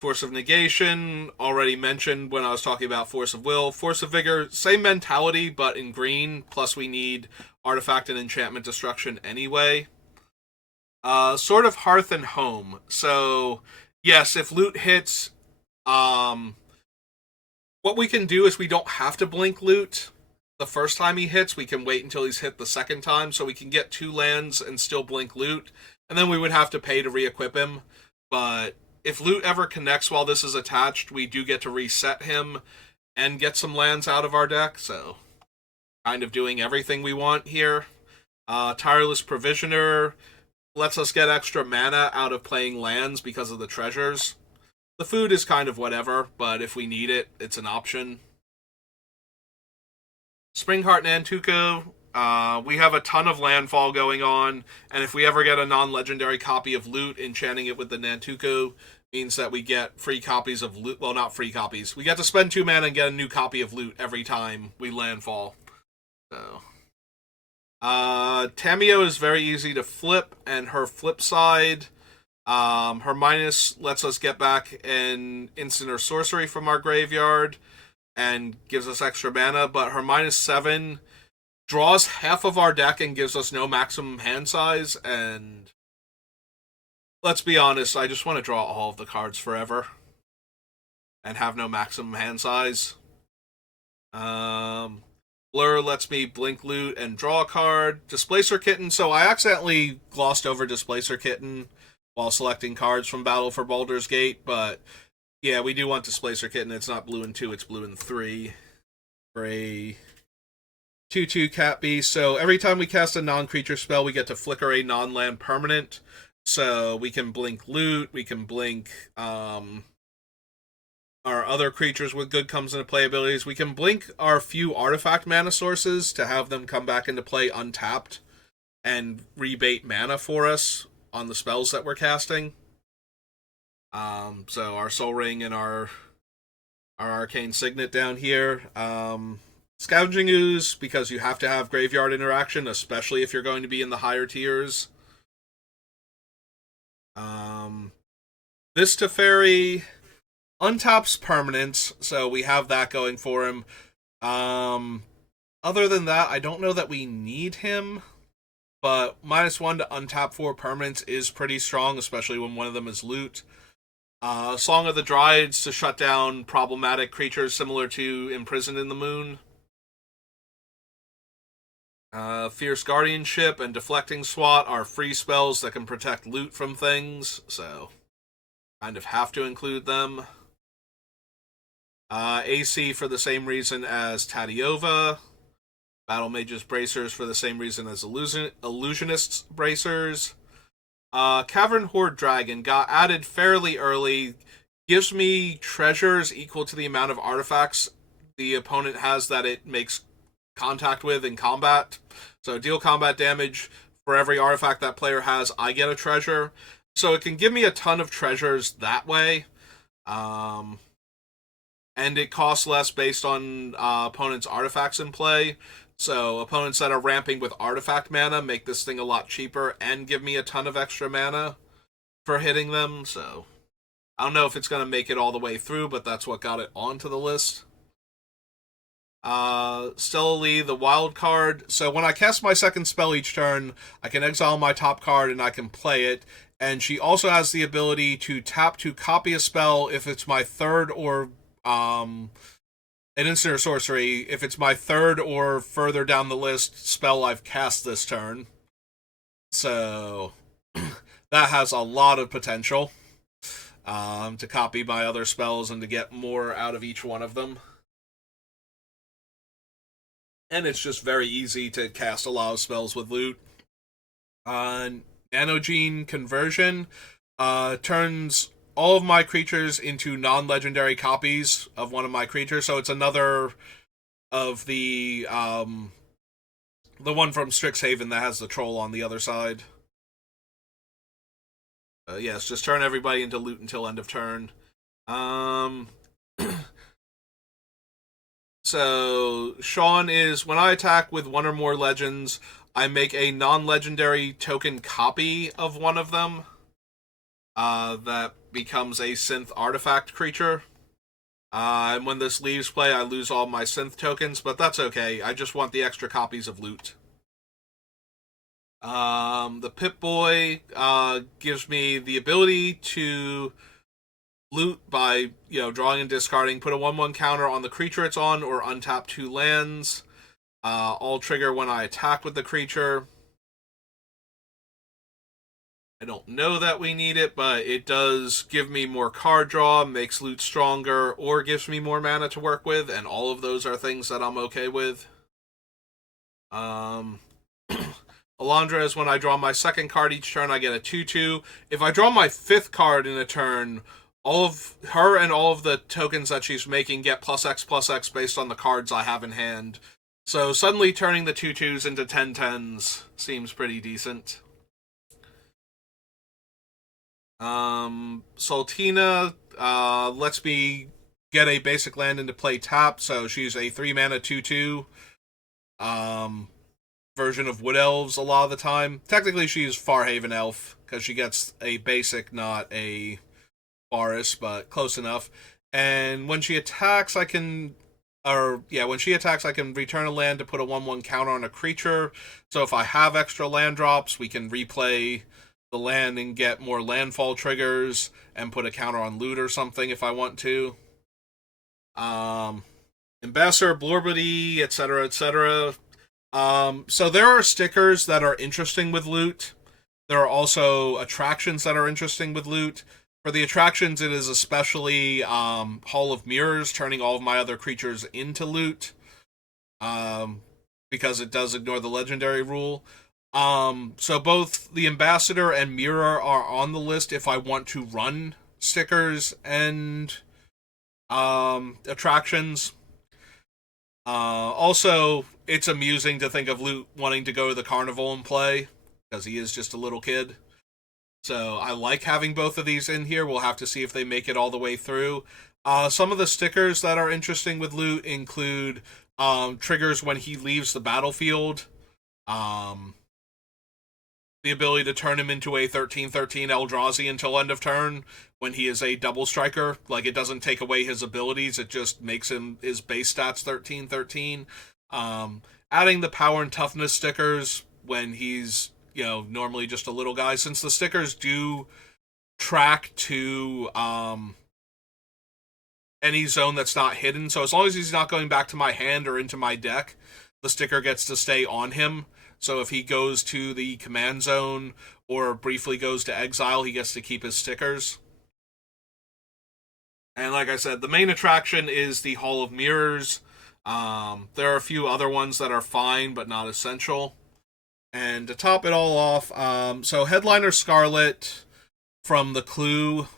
Force of Negation, already mentioned when I was talking about Force of Will. Force of Vigor, same mentality, but in green, plus we need Artifact and Enchantment Destruction anyway. Sword of Hearth and Home. So, yes, if loot hits, what we can do is we don't have to blink loot the first time he hits. We can wait until he's hit the second time, so we can get 2 lands and still blink loot, and then we would have to pay to re-equip him. But if loot ever connects while this is attached, we do get to reset him and get some lands out of our deck, so kind of doing everything we want here. Tireless Provisioner lets us get extra mana out of playing lands because of the treasures. The food is kind of whatever, but if we need it, it's an option. Springheart Nantuko, we have a ton of landfall going on, and if we ever get a non-legendary copy of loot, enchanting it with the Nantuko means that we get free copies of loot. Well, not free copies. We get to spend 2 mana and get a new copy of loot every time we landfall. So, Tamio is very easy to flip, and her flip side, her minus lets us get back an instant or sorcery from our graveyard and gives us extra mana, but her -7 draws half of our deck and gives us no maximum hand size, and let's be honest, I just want to draw all of the cards forever and have no maximum hand size. Blur lets me blink loot and draw a card. Displacer Kitten, so I accidentally glossed over Displacer Kitten while selecting cards from Battle for Baldur's Gate, but yeah, we do want Displacer Kitten. It's not blue and 2, it's blue and 3. For a 2/2 Cat Beast. So every time we cast a non-creature spell, we get to flicker a non-land permanent. So we can blink loot, we can blink our other creatures with good comes into play abilities. We can blink our few artifact mana sources to have them come back into play untapped and rebate mana for us on the spells that we're casting. So our Soul Ring and our Arcane Signet down here. Scavenging Ooze, because you have to have graveyard interaction, especially if you're going to be in the higher tiers. This Teferi untaps permanents, so we have that going for him. Other than that, I don't know that we need him, but -1 to untap 4 permanents is pretty strong, especially when one of them is loot. Song of the Dryads to shut down problematic creatures similar to Imprisoned in the Moon. Fierce Guardianship and Deflecting Swat are free spells that can protect loot from things, so kind of have to include them. AC for the same reason as Tadiova. Battle Mage's Bracers for the same reason as Illusionist's Bracers. Cavern Horde Dragon got added fairly early. Gives me treasures equal to the amount of artifacts the opponent has that it makes contact with in combat. So deal combat damage for every artifact that player has, I get a treasure. So it can give me a ton of treasures that way. And it costs less based on opponents' artifacts in play. So opponents that are ramping with artifact mana make this thing a lot cheaper and give me a ton of extra mana for hitting them. So I don't know if it's going to make it all the way through, but that's what got it onto the list. Stella Lee, the wild card. So when I cast my second spell each turn, I can exile my top card and I can play it. And she also has the ability to tap to copy a spell if it's my third or an instant or sorcery, if it's my third or further down the list spell I've cast this turn. So that has a lot of potential to copy my other spells and to get more out of each one of them. And it's just very easy to cast a lot of spells with loot. Nanogene Conversion turns all of my creatures into non-legendary copies of one of my creatures, so it's another of the one from Strixhaven that has the troll on the other side. Yes, just turn everybody into loot until end of turn. So, Sean is, when I attack with one or more legends, I make a non-legendary token copy of one of them. that becomes a synth artifact creature. And when this leaves play, I lose all my synth tokens, but that's okay. I just want the extra copies of loot. The Pip-Boy gives me the ability to loot by, drawing and discarding. Put a 1/1 counter on the creature it's on, or untap 2 lands. All trigger when I attack with the creature. I don't know that we need it, but it does give me more card draw, makes loot stronger, or gives me more mana to work with, and all of those are things that I'm okay with. Alondra is when I draw my second card each turn, I get a 2/2. If I draw my 5th card in a turn, all of her and all of the tokens that she's making get +X based on the cards I have in hand. So suddenly turning the 2/2s into 10/10s seems pretty decent. Sultina lets me get a basic land into play tap, so she's a 3-mana 2/2 version of Wood Elves a lot of the time. Technically she's Farhaven Elf, because she gets a basic, not a forest, but close enough. And when she attacks, I can return a land to put a 1/1 counter on a creature. So if I have extra land drops, we can replay the land and get more landfall triggers and put a counter on loot or something if I want to. Ambassador, Blorbody, etc., etc. So there are stickers that are interesting with loot. There are also attractions that are interesting with loot. For the attractions, it is especially Hall of Mirrors, turning all of my other creatures into loot, because it does ignore the legendary rule. So both the Ambassador and Mirror are on the list if I want to run stickers and attractions. Also, it's amusing to think of Loot wanting to go to the carnival and play, because he is just a little kid. So I like having both of these in here. We'll have to see if they make it all the way through. Some of the stickers that are interesting with Loot include triggers when he leaves the battlefield. The ability to turn him into a 13/13 Eldrazi until end of turn when he is a double striker. Like, it doesn't take away his abilities, it just makes him his base stats 13/13. Adding the power and toughness stickers when he's, normally just a little guy, since the stickers do track to any zone that's not hidden. So as long as he's not going back to my hand or into my deck, the sticker gets to stay on him. So if he goes to the command zone or briefly goes to exile, he gets to keep his stickers. And like I said, the main attraction is the Hall of Mirrors. There are a few other ones that are fine, but not essential. And to top it all off, so Headliner Scarlet from the Clue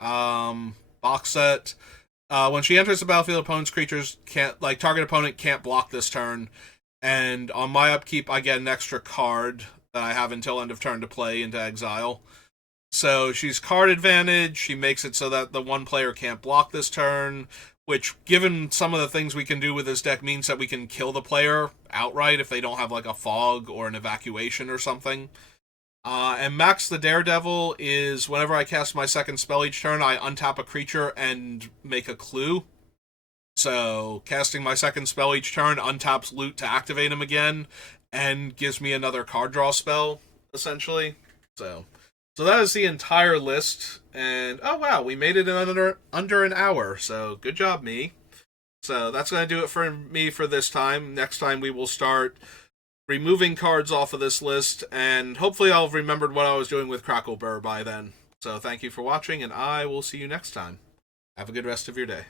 box set. When she enters the battlefield, opponent's creatures target opponent can't block this turn. And on my upkeep, I get an extra card that I have until end of turn to play into exile. So she's card advantage. She makes it so that the one player can't block this turn, which, given some of the things we can do with this deck, means that we can kill the player outright if they don't have like a fog or an evacuation or something. And Max the Daredevil is whenever I cast my second spell each turn, I untap a creature and make a clue. So casting my second spell each turn untaps Loot to activate him again and gives me another card draw spell, essentially. So that is the entire list. And oh wow, we made it in under an hour. So good job, me. So that's going to do it for me for this time. Next time we will start removing cards off of this list, and hopefully I'll have remembered what I was doing with Crackleburr by then. So thank you for watching, and I will see you next time. Have a good rest of your day.